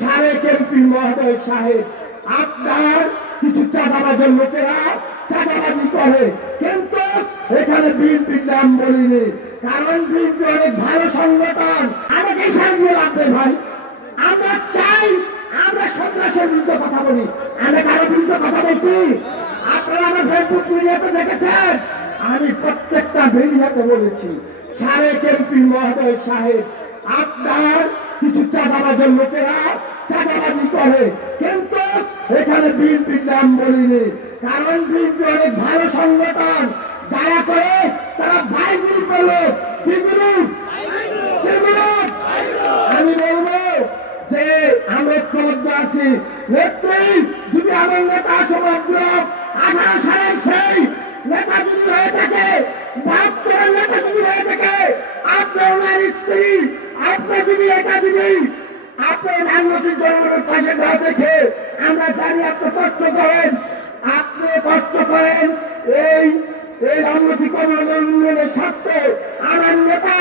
সাবেক এমপি মহোদয় সাহেব, আপনার কিছু চাঁদাবাজের লোকেরা চাঁদাবাজি করে, কিন্তু এখানে বিএনপির নাম বলিনি, কারণ বিএনপি অনেক ভালো সংগঠন। আমাকে সাজিয়ে লাগবে ভাই, আমরা চাই আমরা সন্ত্রাসের বিরুদ্ধে কথা বলি। আমি কারো বিরুদ্ধে কথা বলছি? আপনারা আমার ফেসবুক মিডিয়াতে দেখেছেন, আমি প্রত্যেকটা মিডিয়াতে বলেছি সাবেক এমপি মহোদয় সাহেব, আপনার কিছু চাঁদাবাজের লোকেরা চাঁদাবাজি করে, কিন্তু এখানে বিএনপির নাম বলিনি, কারণ বিএনপি অনেক ভালো সংগঠন। যারা করে তারা ভাইগুলি করলো, কি করুন আমি বলবো যে আমরা ঐক্যবদ্ধ আছি। নেত্রী যদি আমার নেতা সমগ্র 18 সালের সেই নেতা যদি হয়ে থাকে, 72 নেতা যদি হয়ে থাকে, আপনার ওনার স্ত্রী, আপনার যদি এটা যদি আপনার রাজনৈতিক জনগণের পাশে না দেখে, আমরা জানি আপনি কষ্ট করেন, আপনি কষ্ট করেন এই রাজনৈতিক উন্নয়নের স্বার্থে। আমার নেতা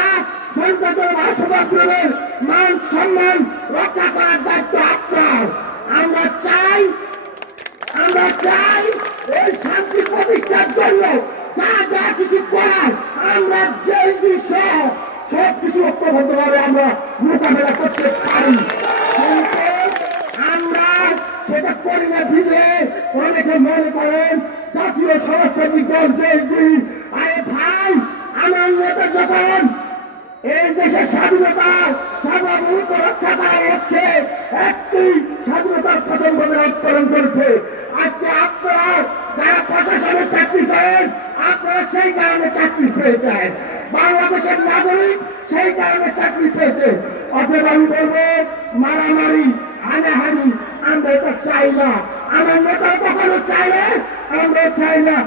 সংসদের ভারসাম্যের মান সম্মান রক্ষা করার দায়িত্ব আপনার। আমরা চাই এই শান্তি প্রতিষ্ঠার জন্য যা যা কিছু করার আমরা যে বিষয় সবকিছু ঐক্যবদ্ধভাবে আমরা মোকাবেলা করতে পারি, কিন্তু আমরা সেটা করি না। ভিড়ে অনেকে মনে করেন জাতীয় সমাজতান্ত্রিক দল জেএসডি, আরে ভাই আমার নেতা যখন এই দেশের স্বাধীনতা সার্বভৌমত্ব রক্ষা করার লক্ষ্যে একটি স্বাধীনতার প্রথম পদে উত্তোলন করেছে। আজকে আপনারা যারা প্রশাসনে চাকরি করেন, আপনারা সেই কারণে চাকরি পেয়েছেন, বাংলাদেশের নাগরিক সেই কারণে চাকরি পেয়েছে। অতএব আমি বলবো মারামারি হানাহানি আমরা এটা চাই না, আমার নেতা কখনো চাই না, আমরা চাই না।